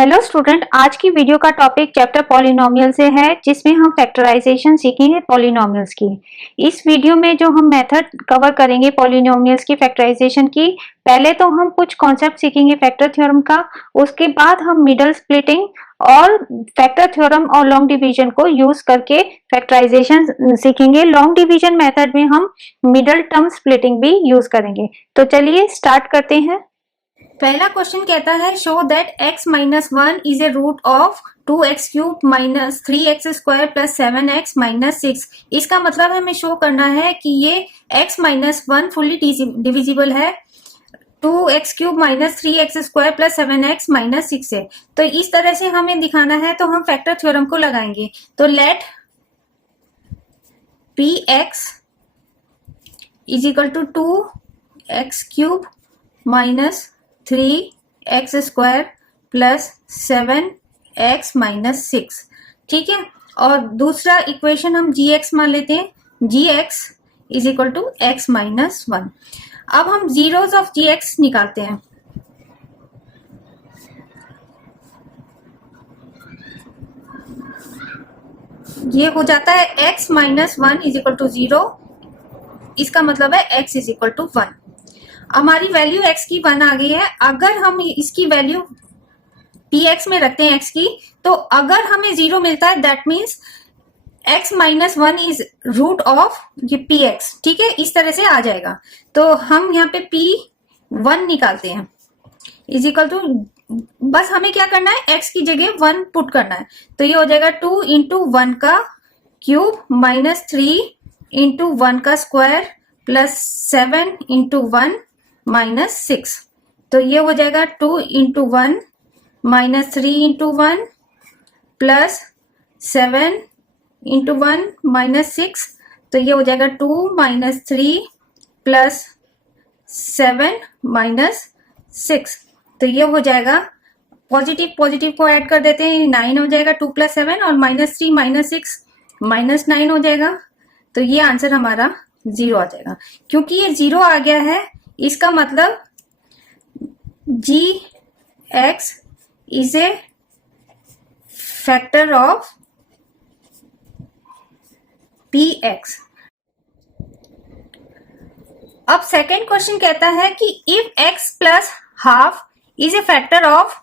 Hello student, आज की video का टॉपिक चैप्टर पॉलिनोमियल से है, जिसमें हम फैक्टराइजेशन सीखेंगे पॉलिनोमियल्स की। इस वीडियो में जो हम मेथड कवर करेंगे पॉलिनोमियल्स की फैक्टराइजेशन की, पहले तो हम कुछ कॉन्सेप्ट सीखेंगे फैक्टर थ्योरम का, उसके बाद हम मिडल स्प्लिटिंग और फैक्टर थ्योरम और लॉन्ग डिवीजन को यूज करके फैक्टराइजेशन सीखेंगे। लॉन्ग डिवीजन मेथड में हम मिडल टर्म स्प्लिटिंग भी यूज करेंगे। तो चलिए स्टार्ट करते हैं। पहला क्वेश्चन कहता है show that x minus one is a root of 2x cube minus 3x square plus 7x minus 6। इसका मतलब हमें शो करना है कि ये x minus one fully divisible है 2x cube minus 3x square plus 7x minus 6 है। तो इस तरह से हमें दिखाना है, तो हम फैक्टर थ्योरम को लगाएंगे। तो let px is equal to 2x cube minus 3x square plus 7x minus 6। ठीक है, और दूसरा इक्वेशन हम gx मान लेते हैं। gx is equal to x minus one. अब हम जीरोस ऑफ gx निकालते हैं। ये हो जाता है x minus one is equal to 0। इसका मतलब है x इज इक्वल टू 1। हमारी वैल्यू x की 1 आ गई है। अगर हम इसकी वैल्यू px में रखते हैं x की, तो अगर हमें 0 मिलता है that means x minus one is root of ये px। ठीक है, इस तरह से आ जाएगा। तो हम यहाँ पे p1 निकालते हैं इज इक्वल टू, बस हमें क्या करना है, x की जगह 1 पुट करना है। तो ये हो जाएगा 2 इंटू वन का क्यूब माइनस 3 इंटू वन का square plus 7 into one minus 6। तो ये हो जाएगा 2 into one minus 3 into one plus 7 into one minus 6। तो ये हो जाएगा 2 माइनस 3 प्लस 7 माइनस 6। तो ये हो जाएगा, पॉजिटिव पॉजिटिव को ऐड कर देते हैं, 9 हो जाएगा 2 प्लस 7, और माइनस 3 माइनस 6 माइनस 9 हो जाएगा। तो ये आंसर हमारा 0 आ जाएगा। क्योंकि ये 0 आ गया है, इसका मतलब gx is a factor of px। अब सेकेंड क्वेश्चन कहता है कि if x plus half is a factor of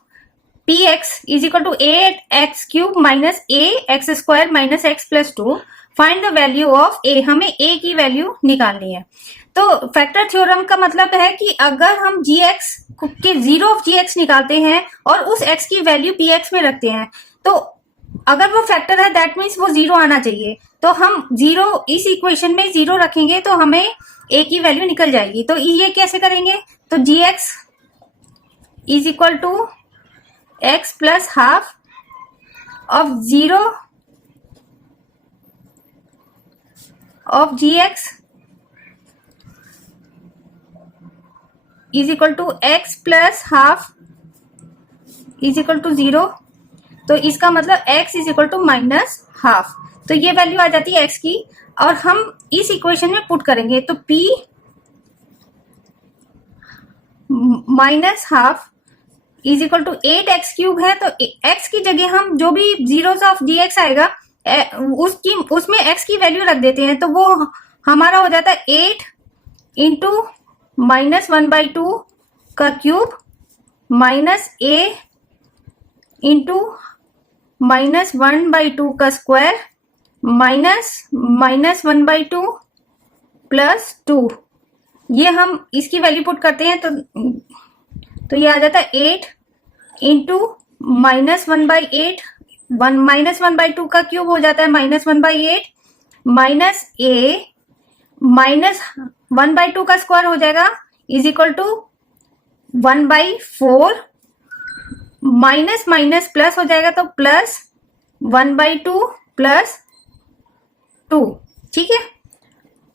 px is equal to a x cube minus a x square minus x plus 2, find the value of a। हमें a की वैल्यू निकालनी है। तो फैक्टर थ्योरम का मतलब है कि अगर हम gx के 0 ऑफ gx निकालते हैं और उस x की वैल्यू px में रखते हैं, तो अगर वो फैक्टर है दैट मीन्स वो 0 आना चाहिए। तो हम 0 इस इक्वेशन में 0 रखेंगे तो हमें a की वैल्यू निकल जाएगी। तो ये कैसे करेंगे, तो gx is equal to x plus half of 0 of gx is equal to x plus half is equal to 0। तो इसका मतलब x is equal to minus half. तो ये वैल्यू आ जाती है x की, और हम इस इक्वेशन में पुट करेंगे। तो p minus half is equal to 8x cube है। तो x की जगह हम जो भी जीरोस ऑफ gx आएगा उसमें x की वैल्यू रख देते हैं। तो वो हमारा हो जाता है 8 इंटू माइनस 1/2 का cube minus a into minus 1/2 का स्क्वायर माइनस 1/2 प्लस 2। ये हम इसकी वैल्यू पुट करते हैं, तो ये आ जाता है 8 इंटू माइनस 1/8, माइनस 1/2 का क्यूब हो जाता है माइनस 1/8 माइनस a माइनस 1/2 का स्क्वायर हो जाएगा is equal to 1/4, minus minus plus हो जाएगा तो प्लस 1/2 प्लस 2। ठीक है,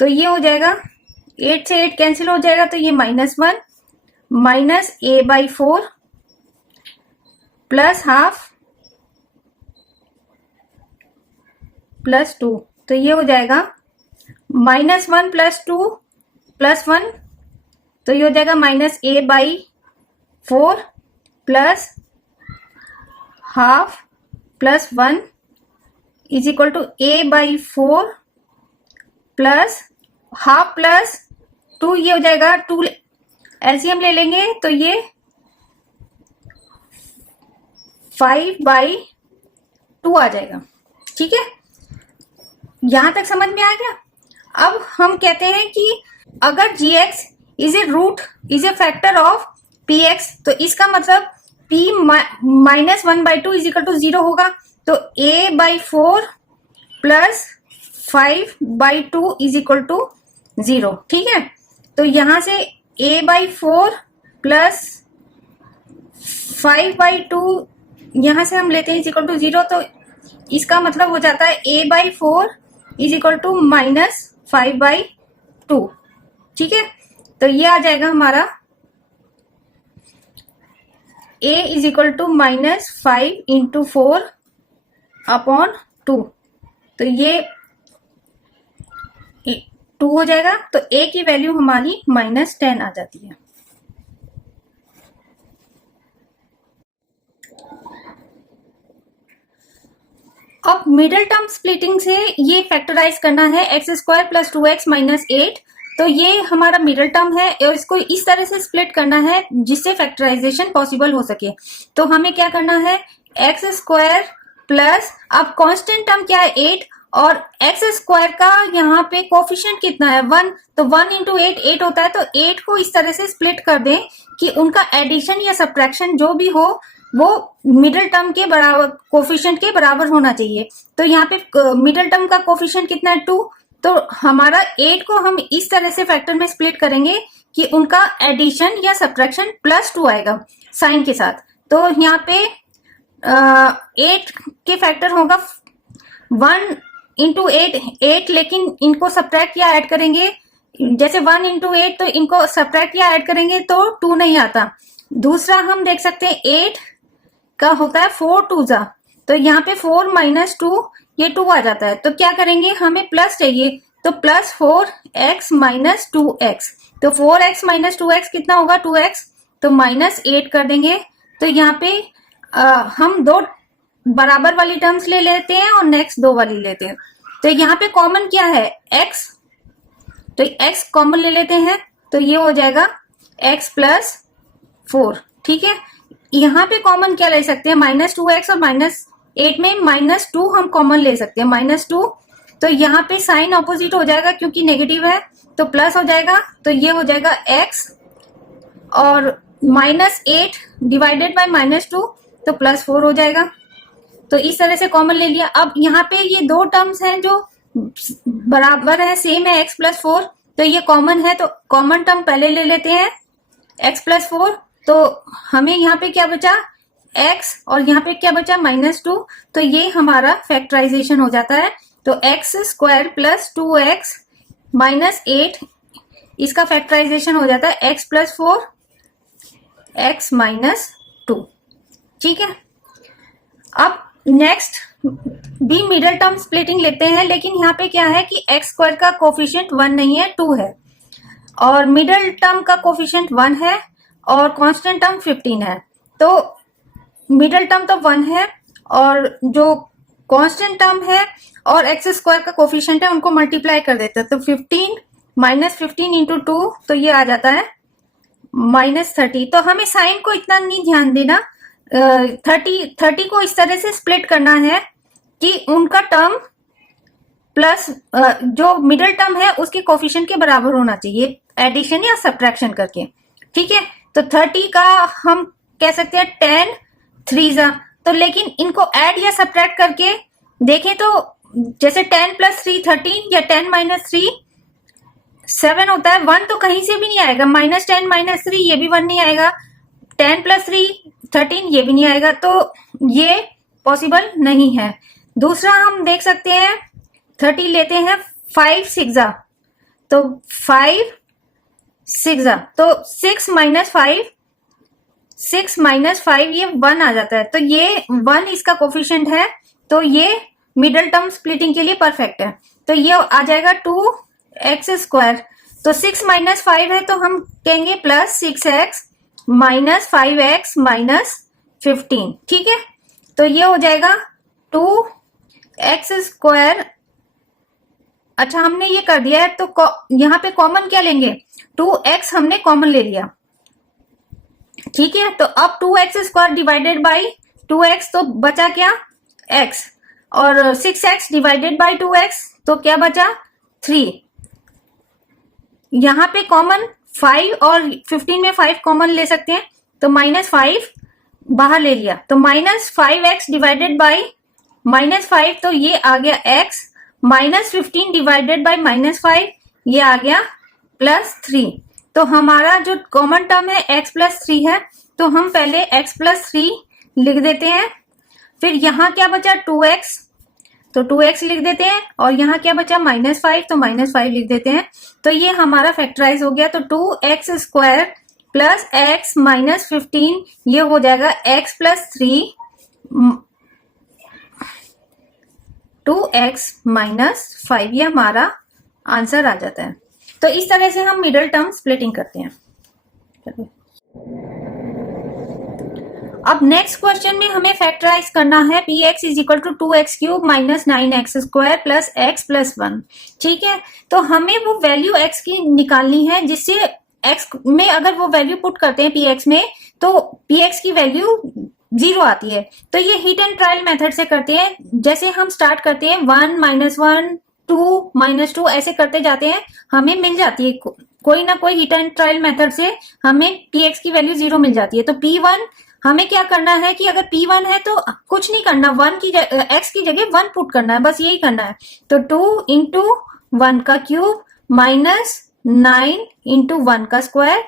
तो ये हो जाएगा 8 से 8 कैंसिल हो जाएगा, तो ये minus 1 minus a/4 plus half plus 2। तो ये हो जाएगा माइनस 1 प्लस 2 प्लस 1, तो ये हो जाएगा minus a/4 plus half plus 1 is equal to a by 4 plus half plus 2, ये हो जाएगा 2, एलसीएम ले लेंगे तो ये 5/2 आ जाएगा। ठीक है, यहां तक समझ में आ गया। अब हम कहते हैं कि अगर gx is a root is a factor of px, तो इसका मतलब p minus 1/2 is equal to 0 होगा। तो a/4 plus 5/2 is equal to 0। ठीक है, तो यहां से a/4 प्लस 5/2 यहां से हम लेते हैं इज इक्वल टू 0, तो इसका मतलब हो जाता है a/4 is equal to minus 5/2। ठीक है, तो ये आ जाएगा हमारा a is equal to minus 5 into 4 upon 2, तो ये 2 हो जाएगा। तो a की वैल्यू हमारी -10 आ जाती है। अब मिडिल टर्म स्प्लिटिंग से ये फैक्टराइज करना है x² प्लस 2x माइनस 8, तो ये हमारा मिडिल टर्म है और इसको इस तरह से स्प्लिट करना है जिससे फैक्टराइजेशन पॉसिबल हो सके। तो हमें क्या करना है, x² प्लस, अब कांस्टेंट टर्म क्या है 8, और x² का यहाँ पे कोफिशिएंट कितना है 1, तो 1 इंटू 8 होता है। तो 8 को इस तरह से स्प्लिट कर दें कि उनका एडिशन या सब्ट्रैक्शन जो भी हो वो मिडिल टर्म के बराबर, कोफिशिएंट के बराबर होना चाहिए। तो यहाँ पे मिडिल टर्म का कोफिशिएंट कितना है 2, तो हमारा 8 को हम इस तरह से फैक्टर में स्प्लिट करेंगे कि उनका एडिशन या सब्ट्रैक्शन +2 आएगा साइन के साथ। तो यहाँ पे 8 के फैक्टर होगा 1 इंटू 8, लेकिन इनको सब्ट्रैक्ट या ऐड करेंगे, जैसे 1 इंटू 8 तो इनको सब्ट्रैक्ट या ऐड करेंगे तो 2 नहीं आता। दूसरा हम देख सकते हैं 8 का होता है 4 2 जा, तो यहाँ पे 4 माइनस 2 ये 2 आ जाता है। तो क्या करेंगे, हमें प्लस चाहिए, तो प्लस 4x माइनस 2x, तो 4x माइनस 2x कितना होगा 2x, तो -8 कर देंगे। तो यहाँ पे हम दो बराबर वाली टर्म्स ले लेते हैं और नेक्स्ट दो वाली लेते हैं। तो यहाँ पे कॉमन क्या है x, तो x कॉमन ले लेते हैं, तो ये हो जाएगा x प्लस 4। ठीक है, यहाँ पे कॉमन क्या ले सकते हैं, -2x और -8 में -2 हम कॉमन ले सकते हैं, -2। तो यहाँ पे साइन ऑपोजिट हो जाएगा क्योंकि नेगेटिव है, तो प्लस हो जाएगा, तो ये हो जाएगा x और -8 डिवाइडेड बाय -2, तो +4 हो जाएगा। तो इस तरह से कॉमन ले लिया। अब यहाँ पे ये दो टर्म्स हैं जो बराबर है, सेम है, x प्लस 4, तो ये कॉमन है, तो कॉमन टर्म पहले ले लेते हैं x प्लस 4, तो हमें यहाँ पे क्या बचा x और यहाँ पे क्या बचा -2, तो ये हमारा फैक्टराइजेशन हो जाता है। तो x² प्लस 2x माइनस 8, इसका फैक्टराइजेशन हो जाता है x प्लस 4 x माइनस 2। ठीक है, अब नेक्स्ट भी मिडिल टर्म स्प्लिटिंग लेते हैं, लेकिन यहाँ पे क्या है कि x² का कोफिशिएंट 1 नहीं है 2 है, और मिडिल टर्म का कोफिशिएंट 1 है और कांस्टेंट टर्म 15 है। तो मिडिल टर्म तो 1 है और जो कांस्टेंट टर्म है और x² का कोफिशिएंट है उनको मल्टीप्लाई कर देते हैं, तो 15 -15 इंटू 2, तो ये आ जाता है -30। तो हमें साइन को इतना नहीं ध्यान देना, 30 को इस तरह से स्प्लिट करना है कि उनका टर्म प्लस जो मिडिल टर्म है उसके कोफिशिएंट के बराबर होना चाहिए एडिशन या सब्ट्रैक्शन करके। ठीक है, तो 30 का हम कह सकते हैं 10 3 जा, तो लेकिन इनको ऐड या सब्ट्रैक्ट करके देखें तो जैसे 10 प्लस 3 13 या 10 माइनस 3 7 होता है, 1 तो कहीं से भी नहीं आएगा, -10 -3 ये भी 1 नहीं आएगा, 10 प्लस 3 13 ये भी नहीं आएगा, तो ये पॉसिबल नहीं है। दूसरा हम देख सकते हैं 30 लेते हैं 5 6 जा, तो 5 6 जा, तो 6 माइनस 5 ये 1 आ जाता है, तो ये 1 इसका कोफिशिएंट है, तो ये मिडिल टर्म स्प्लिटिंग के लिए परफेक्ट है। तो ये आ जाएगा 2x², तो 6 माइनस 5 है तो हम कहेंगे plus 6x minus 5x minus 15। ठीक है, तो तो ये हो जाएगा 2x²। अच्छा, हमने ये कर दिया है तो यहाँ पे कॉमन क्या लेंगे, 2x हमने कॉमन ले लिया, ठीक है। तो अब 2x² डिवाइडेड बाई 2x, तो बचा क्या, x, और 6x डिवाइडेड बाई 2x, तो क्या बचा, 3। यहाँ पे कॉमन 5 और 15 में 5 कॉमन ले सकते हैं, तो -5 बाहर ले लिया, तो -5x डिवाइडेड बाई -5, तो ये आ गया x, -15 डिवाइडेड बाई -5, ये आ गया +3। तो हमारा जो कॉमन टर्म है x +3 है, तो हम पहले x +3 लिख देते हैं। फिर यहाँ क्या बचा, 2x, तो 2x लिख देते हैं, और यहाँ क्या बचा, -5, तो -5 लिख देते हैं। तो ये हमारा फैक्टराइज हो गया, तो 2x² प्लस x -15, ये हो जाएगा x +3 2x -5, ये हमारा आंसर आ जाता है। तो इस तरह से हम मिडल टर्म स्प्लिटिंग करते हैं। अब नेक्स्ट क्वेश्चन में हमें फैक्टराइज करना है px = 2x³ - 9x² plus x + 1, ठीक है। तो हमें वो वैल्यू x की निकालनी है, जिससे x में अगर वो वैल्यू पुट करते हैं px में, तो px की वैल्यू 0 आती है। तो ये हिट एंड ट्रायल मेथड से करते हैं। जैसे हम स्टार्ट करते हैं 1 -1 2 -2 ऐसे करते जाते हैं, हमें मिल जाती है कोई ना कोई हिट एंड ट्रायल मेथड से हमें px की वैल्यू 0 मिल जाती है। तो p1 हमें क्या करना है कि अगर p1 है तो कुछ नहीं करना, x की जगह 1 पुट करना है, बस यही करना है। तो 2 × 1 का क्यूब -9 × 1 का स्क्वायर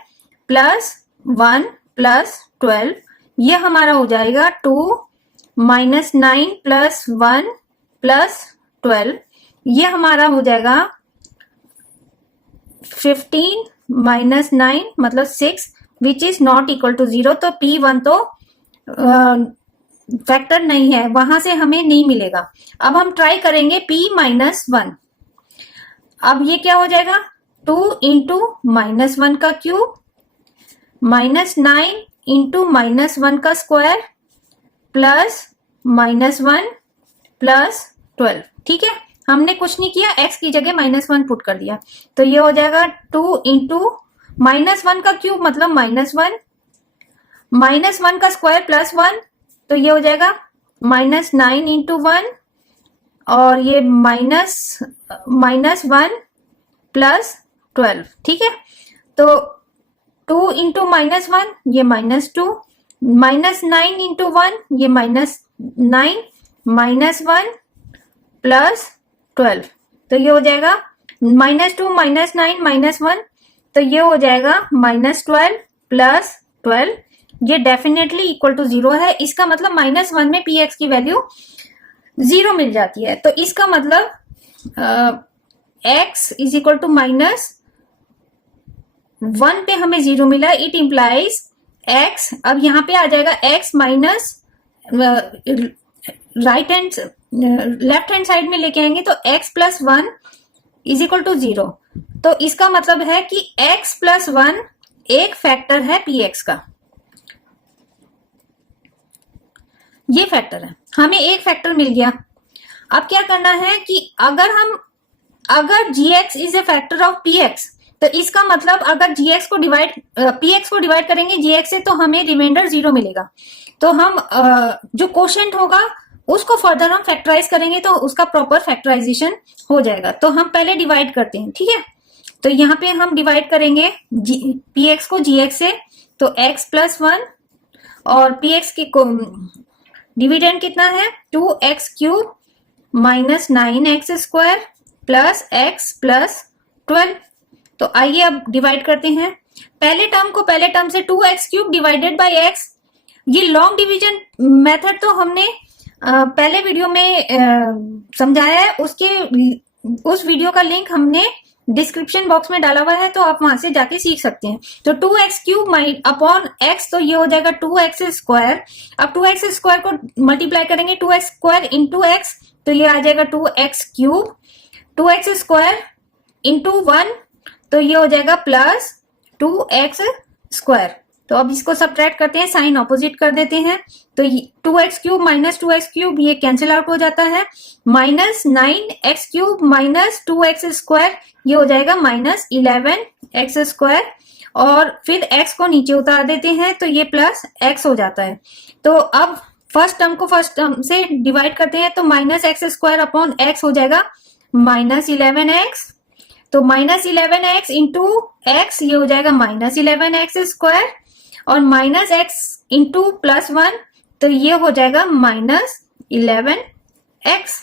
प्लस 1 + 12, ये हमारा हो जाएगा 2 -9 + 1 + 12, ये हमारा हो जाएगा 15 - 9 मतलब 6, which is not equal to 0। तो p1 तो फैक्टर नहीं है, वहां से हमें नहीं मिलेगा। अब हम ट्राई करेंगे p -1। अब ये क्या हो जाएगा, 2 × -1 का क्यूब -9 × -1 का स्क्वायर प्लस -1 + 12, ठीक है। हमने कुछ नहीं किया, x की जगह -1 पुट कर दिया। तो ये हो जाएगा 2 × -1 का क्यूब मतलब -1, -1 का स्क्वायर +1, तो ये हो जाएगा -9 × 1, और ये -1 + 12, ठीक है। तो 2 × -1 ये -2, -9 × 1 ये -9, -1 + 12, तो ये हो जाएगा -2 -9 -1, तो ये हो जाएगा -12 + 12, ये डेफिनेटली इक्वल टू 0 है। इसका मतलब -1 में px की वैल्यू 0 मिल जाती है। तो इसका मतलब x = -1 पे हमें 0 मिला, इट इम्प्लाइज x, अब यहाँ पे आ जाएगा x minus left hand side में लेके आएंगे, तो x + 1 = 0। तो इसका मतलब है कि x + 1 एक फैक्टर है px का, ये फैक्टर है, हमें एक फैक्टर मिल गया। अब क्या करना है कि अगर gx is a factor of px, तो इसका मतलब अगर px को डिवाइड करेंगे gx से, तो हमें रिमाइंडर 0 मिलेगा। तो हम जो कोशेंट होगा उसको फर्दर हम फैक्टराइज करेंगे, तो उसका प्रॉपर फैक्टराइजेशन हो जाएगा। तो हम पहले डिवाइड करते हैं, ठीक है। तो यहाँ पे हम डिवाइड करेंगे px को gx से, तो x + 1, और px की डिविडेंड कितना है, 2x³ - 9x² प्लस x + 12। तो आइए अब डिवाइड करते हैं। पहले टर्म को पहले टर्म से 2x³ डिवाइडेड बाय x, ये लॉन्ग डिवीजन मेथड तो हमने पहले वीडियो में समझाया है, उस वीडियो का लिंक हमने डिस्क्रिप्शन बॉक्स में डाला हुआ है, तो आप वहां से जाके सीख सकते हैं। तो 2x³ अपॉन x, तो ये हो जाएगा 2x²। अब 2x² को मल्टीप्लाई करेंगे 2x² × x, तो ये आ जाएगा 2x³, 2x² × 1, तो ये हो जाएगा +2x²। तो अब इसको सब्ट्रैक्ट करते हैं, साइन ऑपोजिट कर देते हैं, तो 2x cube minus 2x cube ये कैंसिल आउट हो जाता है, minus 9x cube minus 2x square ये हो जाएगा माइनस 11x स्क्वायर, और फिर x को नीचे उतार देते हैं तो ये प्लस x हो जाता है। तो अब फर्स्ट टर्म को फर्स्ट टर्म से डिवाइड करते हैं तो minus x square upon x हो जाएगा माइनस 11x, तो माइनस 11x इंटू एक्स ये हो जाएगा माइनस 11x स्क्वायर, और माइनस एक्स इंटू प्लस 1 तो ये हो जाएगा माइनस 11x।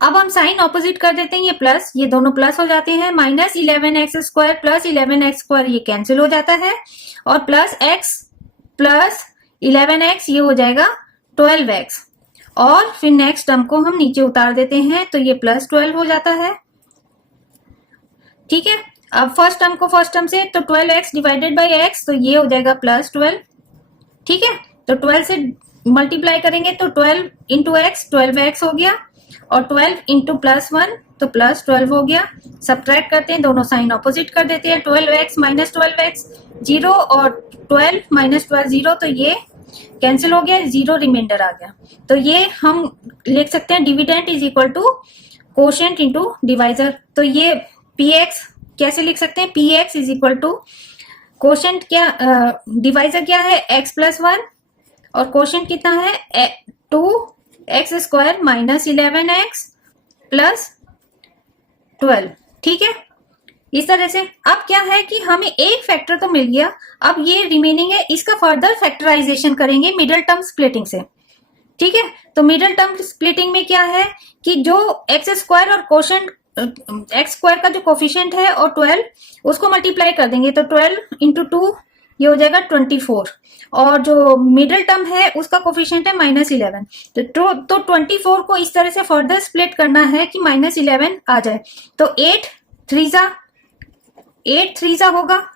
अब हम साइन ऑपोजिट कर देते हैं, ये प्लस ये दोनों प्लस हो जाते हैं, minus 11x square plus 11x square ये कैंसिल हो जाता है, और प्लस x प्लस 11x ये हो जाएगा 12x, और फिर नेक्स्ट टर्म को हम नीचे उतार देते हैं तो ये प्लस 12 हो जाता है। ठीक है, अब फर्स्ट टर्म को फर्स्ट टर्म से तो 12x डिवाइडेड बाई x तो ये हो जाएगा प्लस 12। ठीक है, तो 12 से मल्टीप्लाई करेंगे तो 12 इंटू एक्स 12x हो गया, और 12 इंटू प्लस 1 तो प्लस 12 हो गया। सब्ट्रैक्ट करते हैं, दोनों साइन ऑपोजिट कर देते हैं, 12x माइनस 12x 0 और 12 माइनस 12 0 तो ये कैंसिल हो गया, 0 रिमाइंडर आ गया। तो ये हम लिख सकते हैं dividend is equal to quotient into divisor. तो ये px कैसे लिख सकते हैं, px is equal to quotient क्या डिवाइजर क्या है x प्लस 1, और कोशेंट कितना है 2x square minus 11x plus 12। ठीक है, इस तरह से। अब क्या है कि हमें एक फैक्टर तो मिल गया, अब ये रिमेनिंग है, इसका फर्दर फैक्टराइजेशन करेंगे मिडिल टर्म स्प्लिटिंग से। ठीक है, तो मिडिल टर्म स्प्लिटिंग में क्या है कि जो एक्स स्क्वायर और कोशेंट एक्स स्क्वायर का जो कोफिशिएंट है और 12 उसको मल्टीप्लाई कर देंगे, तो 12 इंटू 2 ये हो जाएगा 24, और जो मिडिल टर्म है उसका कोफिशिएंट है माइनस 11। तो 24 को इस तरह से फर्दर स्प्लिट करना है कि माइनस 11 आ जाए, तो 8 3 जा होगा।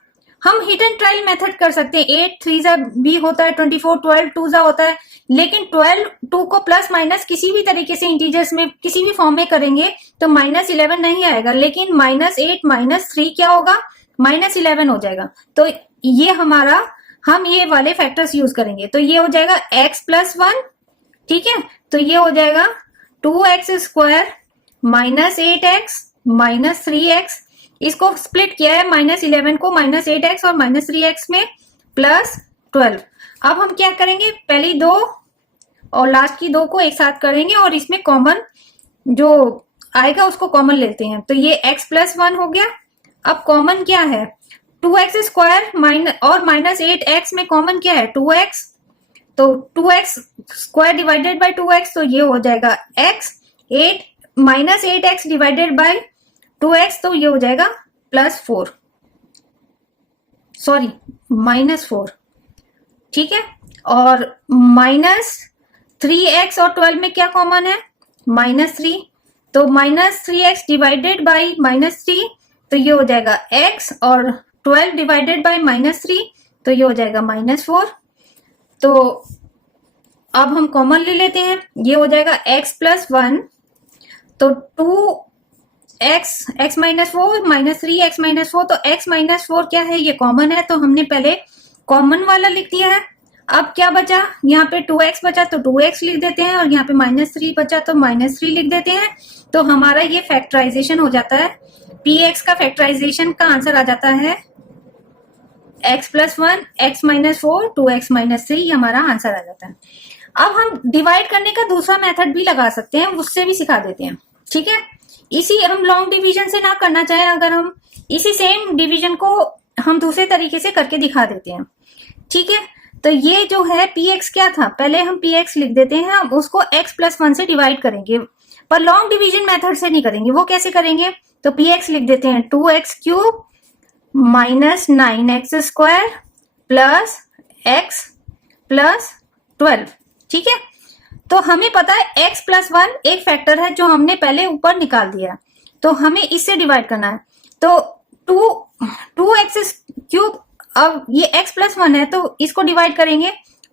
हम हिट एंड ट्रायल मेथड कर सकते हैं, 8 3 जा भी होता है 24, 12 2 जा होता है, लेकिन 12 2 को प्लस माइनस किसी भी तरीके से इंटीजर्स में किसी भी फॉर्म में करेंगे तो माइनस 11 नहीं आएगा, लेकिन माइनस 8 माइनस 3 क्या होगा माइनस 11 हो जाएगा। तो ये हमारा हम ये वाले फैक्टर्स यूज करेंगे, तो ये हो जाएगा x प्लस 1। ठीक है, तो ये हो जाएगा 2x square minus 8x minus 3x, इसको स्प्लिट किया है माइनस 11 को माइनस 8x और माइनस 3x में प्लस 12। अब हम क्या करेंगे, पहली दो और लास्ट की दो को एक साथ करेंगे और इसमें कॉमन जो आएगा उसको कॉमन लेते हैं, तो ये x प्लस 1 हो गया। अब कॉमन क्या है 2x स्क्वायर और माइनस 8x में कॉमन क्या है 2x, तो 2x square divided by 2x तो ये हो जाएगा x, 8 minus 8x divided by 2x तो ये हो जाएगा प्लस 4, सॉरी माइनस 4। ठीक है, और माइनस 3x और 12 में क्या कॉमन है माइनस 3, तो minus 3x divided by minus 3 तो ये हो जाएगा x, और 12 डिवाइडेड बाई माइनस 3 तो ये हो जाएगा माइनस 4। तो अब हम कॉमन ले लेते हैं, ये हो जाएगा x प्लस 1, तो 2x minus 4 minus 3x minus 4, तो x माइनस 4 क्या है ये कॉमन है, तो हमने पहले कॉमन वाला लिख दिया है। अब क्या बचा, यहाँ पे 2x बचा तो 2x लिख देते हैं, और यहाँ पे माइनस 3 बचा तो माइनस 3 लिख देते हैं। तो हमारा ये फैक्टराइजेशन हो जाता है, px का फैक्टराइजेशन का आंसर आ जाता है x plus 1 x minus 4 2x minus 3, हमारा आंसर आ जाता है। अब हम डिवाइड करने का दूसरा मेथड भी लगा सकते हैं, उससे भी सिखा देते हैं। ठीक है, इसी हम लॉन्ग डिवीजन से ना करना चाहे, अगर हम इसी सेम डिवीजन को हम दूसरे तरीके से करके दिखा देते हैं। ठीक है, तो ये जो है px क्या था, पहले हम px लिख देते हैं, हम उसको x प्लस 1 से डिवाइड करेंगे, पर लॉन्ग डिवीजन मेथड से नहीं करेंगे। वो कैसे करेंगे, तो px लिख देते हैं 2x cube minus 9x square plus x plus 12। ठीक है, तो हमें पता है x प्लस 1 एक फैक्टर है जो हमने पहले ऊपर निकाल दिया, तो हमें इससे डिवाइड करना है। तो 2x क्यूब, अब ये x प्लस 1 है तो इसको डिवाइड करेंगे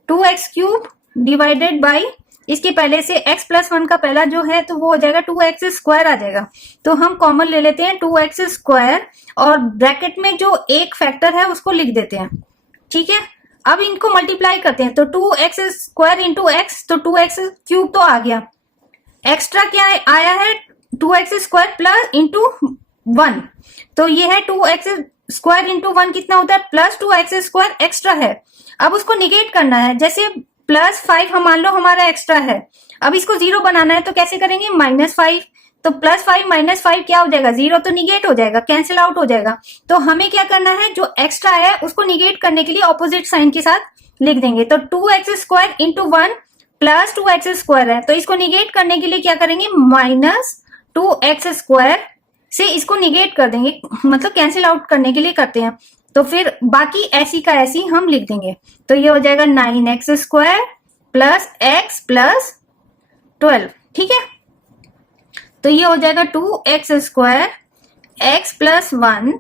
2x क्यूब डिवाइडेड बाई इसके पहले से x प्लस 1 का पहला जो है तो वो हो जाएगा 2x स्क्वायर आ जाएगा, तो हम कॉमन ले लेते हैं 2x स्क्वायर और ब्रैकेट में जो एक फैक्टर है उसको लिख देते हैं। ठीक है, अब इनको मल्टीप्लाई करते हैं, तो 2x स्क्वायर इंटू एक्स, तो 2x क्यूब तो आ गया, एक्स्ट्रा क्या आया है 2x स्क्वायर प्लस इंटू 1, तो ये है 2x स्क्वायर इंटू 1 कितना होता है प्लस 2x स्क्वायर एक्स्ट्रा है। अब उसको निगेट करना है, जैसे प्लस 5 हम मान लो हमारा एक्स्ट्रा है, अब इसको 0 बनाना है तो कैसे करेंगे, -5, तो +5 -5 क्या हो जाएगा, 0 तो निगेट हो जाएगा, कैंसिल आउट हो जाएगा। तो हमें क्या करना है, जो एक्स्ट्रा है उसको निगेट करने के लिए ऑपोजिट साइन के साथ लिख देंगे, तो 2x square into 1 plus 2x square है, तो इसको निगेट करने के लिए क्या करेंगे, -2x स्क्वायर से इसको निगेट कर देंगे, मतलब कैंसिल आउट करने के लिए करते हैं, तो फिर बाकी ऐसी का ऐसी हम लिख देंगे, तो ये हो जाएगा 9x square plus x plus 12, ठीक है। तो ये हो जाएगा 2x स्क्वायर x प्लस 1।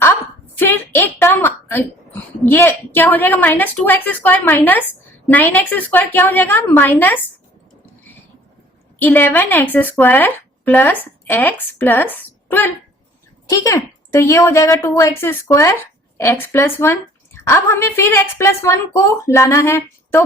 अब फिर एक टर्म ये क्या हो जाएगा, -2x square minus 9x square क्या हो जाएगा, -11x square plus x plus 12, ठीक है। तो ये हो जाएगा 2x स्क्वायर x प्लस 1। अब हमें फिर x प्लस 1 को लाना है, तो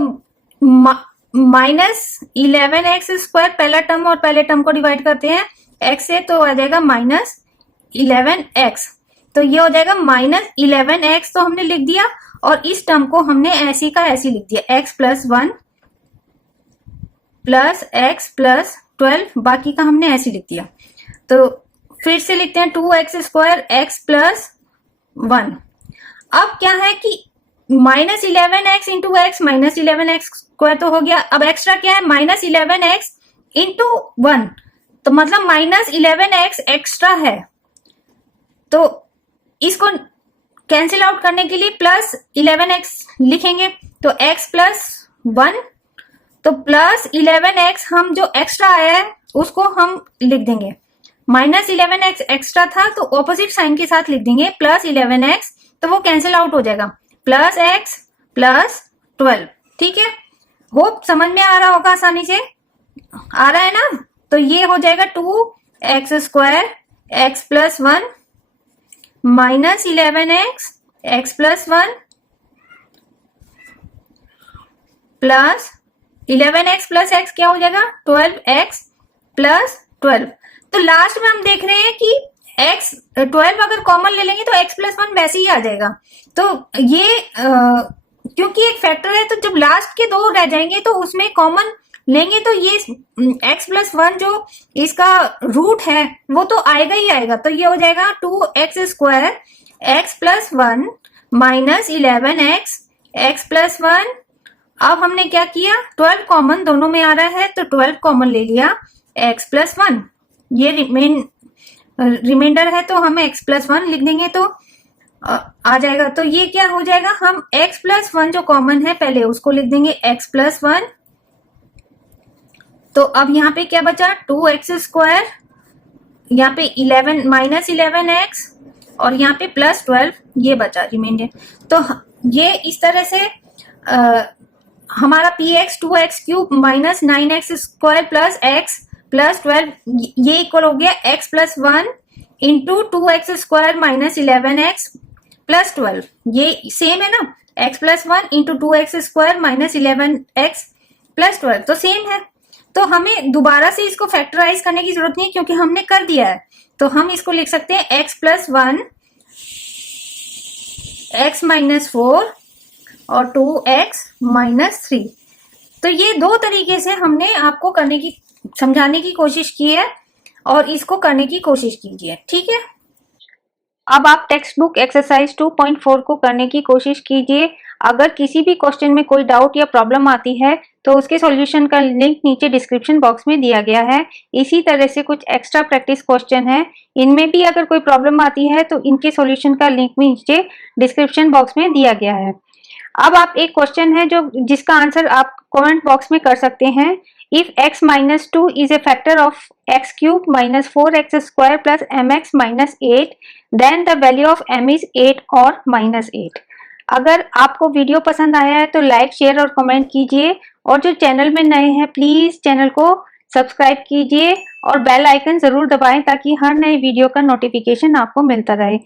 -11x स्क्वायर पहला टर्म और पहले टर्म को डिवाइड करते हैं x से, तो आ जाएगा -11x, तो ये हो जाएगा -11x, तो हमने लिख दिया, और इस टर्म को हमने ऐसी का ऐसी लिख दिया, x plus 1 plus x plus 12, बाकी का हमने ऐसे लिख दिया। तो फिर से लिखते हैं 2x स्क्वायर x प्लस 1। अब क्या है कि -11x into x, -11x square तो हो गया, अब एक्स्ट्रा क्या है, -11x इंटू 1, तो मतलब -11x एक्स्ट्रा है, तो इसको कैंसिल आउट करने के लिए प्लस 11x लिखेंगे, तो x प्लस 1, तो प्लस 11x हम जो एक्स्ट्रा आया है उसको हम लिख देंगे, -11x एक्स्ट्रा था तो ऑपोजिट साइन के साथ लिख देंगे प्लस 11x, तो वो कैंसिल आउट हो जाएगा, प्लस x प्लस 12, ठीक है। होप समझ में आ रहा होगा, आसानी से आ रहा है ना। तो ये हो जाएगा 2x square x plus 1 minus 11x x plus 1 plus 11x plus x क्या हो जाएगा 12x प्लस 12। तो लास्ट में हम देख रहे हैं कि x 12 अगर कॉमन ले लेंगे तो x प्लस 1 वैसे ही आ जाएगा। तो ये क्योंकि एक फैक्टर है, तो जब लास्ट के दो रह जाएंगे तो उसमें कॉमन लेंगे तो ये x प्लस 1 जो इसका रूट है वो तो आएगा ही आएगा। तो ये हो जाएगा 2x square x plus 1 minus 11x x plus 1। अब हमने क्या किया, 12 कॉमन दोनों में आ रहा है तो 12 कॉमन ले लिया x प्लस 1, ये रिमाइंडर है तो हम x प्लस 1 लिख देंगे तो आ जाएगा। तो ये क्या हो जाएगा, हम x प्लस 1 जो कॉमन है पहले उसको लिख देंगे x प्लस 1। तो अब यहाँ पे क्या बचा 2x स्क्वायर, यहाँ पे 11 माइनस 11x और यहाँ पे प्लस 12 ये बचा रिमाइंडर। तो ये इस तरह से हमारा px 2x cube minus 9x square plus x plus 12 ये इक्वल हो गया x plus 1 into 2x square minus 11x plus 12। ये सेम है ना, x plus 1 into 2x square minus 11x plus 12 तो सेम है। तो हमें दोबारा से इसको फैक्टराइज करने की जरूरत नहीं है क्योंकि हमने कर दिया है। तो हम इसको लिख सकते हैं x प्लस 1 x माइनस 4 और 2x माइनस 3। तो ये दो तरीके से हमने आपको करने की समझाने की कोशिश की है और इसको करने की कोशिश कीजिए, ठीक है। अब आप टेक्स्ट बुक एक्सरसाइज 2.4 को करने की कोशिश कीजिए। अगर किसी भी क्वेश्चन में कोई डाउट या प्रॉब्लम आती है तो उसके सॉल्यूशन का लिंक नीचे डिस्क्रिप्शन बॉक्स में दिया गया है। इसी तरह से कुछ एक्स्ट्रा प्रैक्टिस क्वेश्चन है, इनमें भी अगर कोई प्रॉब्लम आती है तो इनके सॉल्यूशन का लिंक भी नीचे डिस्क्रिप्शन बॉक्स में दिया गया है। अब आप एक क्वेश्चन है जिसका आंसर आप कमेंट बॉक्स में कर सकते हैं। If x minus 2 is a factor of x cube minus 4x square plus mx minus 8, then the value of m is 8 और minus 8। अगर आपको वीडियो पसंद आया है तो लाइक शेयर और कमेंट कीजिए और जो चैनल में नए हैं प्लीज चैनल को सब्सक्राइब कीजिए और बेल आइकन जरूर दबाएं ताकि हर नए वीडियो का नोटिफिकेशन आपको मिलता रहे।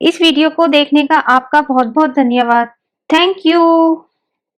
इस वीडियो को देखने का आपका बहुत बहुत धन्यवाद। Thank you.